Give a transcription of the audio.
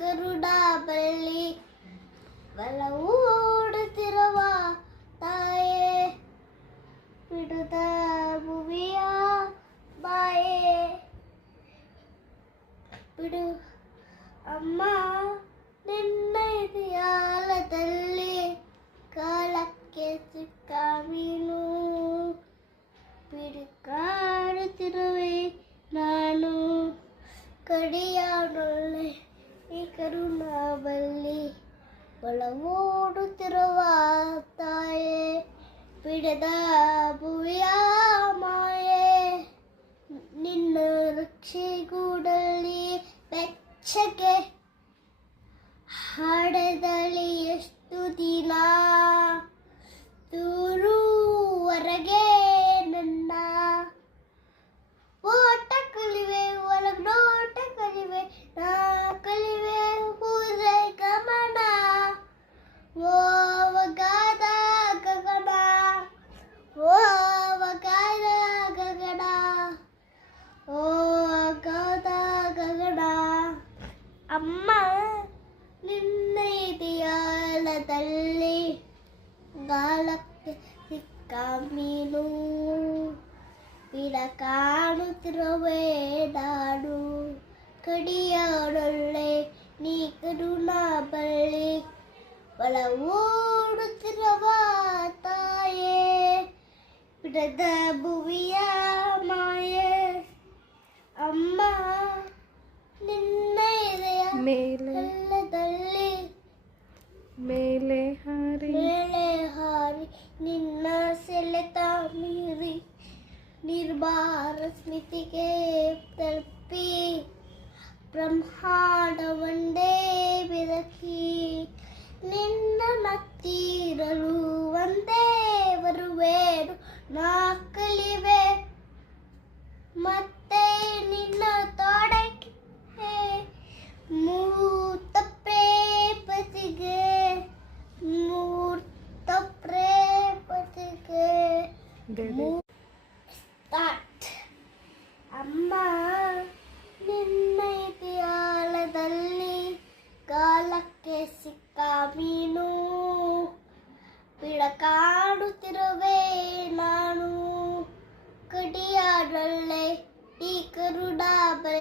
ಕರುಣಾ ಬಳ್ಳಿ ಒಲವೂಡುತ್ತಿರುವ ತಾಯೇ ಬಿಡುದ ಭುವಿಯ ಬಾಯೇ ಬಿಡು ಅಮ್ಮ ನಿನ್ನ ಇದೆಯಾಲದಲ್ಲಿ ಕಾಲಕ್ಕೆ ಸಿಕ್ಕ ಮೀನು ಬಿಡುಕಾಡುತ್ತಿರುವೆ ನಾನು ಕಡಿಯಾಡೊಳ್ಳೆ ಈ ಕರುಣಾ ಬಳ್ಳಿ ಒಲವೂಡುತ್ತಿರುವ ತಾಯೇ ಬಿಡದ ಭುವಿಯ ಮಾಯೆ ನಿನ್ನ ರಕ್ಷೆಗೂಡಲ್ಲಿ ಬೆಚ್ಚಗೆ ಹಾಡದಲ್ಲಿ ಎಷ್ಟು ದಿನ ದೂರುವರೆಗೆ ನನ್ನ ಓಟ ಕಲಿವೆ ಒಳಗ್ನೋಟ ಕಲಿವೆ ನಾ ಕಲಿವೆ ಪೂಜೆ ಗಮನ ಓವಗಾದ ಗಗನ ಓವಗಾದ ಗಗನ ಓವಗಾದ ಗಗನ ಅಮ್ಮ ನಿನ್ನ ಇದೆಯಾಲದಲ್ಲಿ ಗಾಳಕ್ಕೆ ಸಿಕ್ಕ ಮೀನು ಬಿಡ ಕಾಣುತ್ತಿರುವೆ ನಾನು ಕಡಿಯಾಡೊಳ್ಳೆ ನೀ ಕರುಣಾ ಬಳ್ಳಿ ಒಲವೂಡುತ್ತಿರುವ ತಾಯೇ ಬಿಡದ ಭುವಿಯ ಮಾಯೆ ಅಮ್ಮ ನಿನ್ನ ಇದೆಯ ಮೇಲದಲ್ಲಿ ಮೇಲೆ ಹಾರಿ ನಿನ್ನ ಸೆಳೆತ ಮೀರಿ ನಿರ್ಭಾರ ಸ್ಮಿತಿಗೆ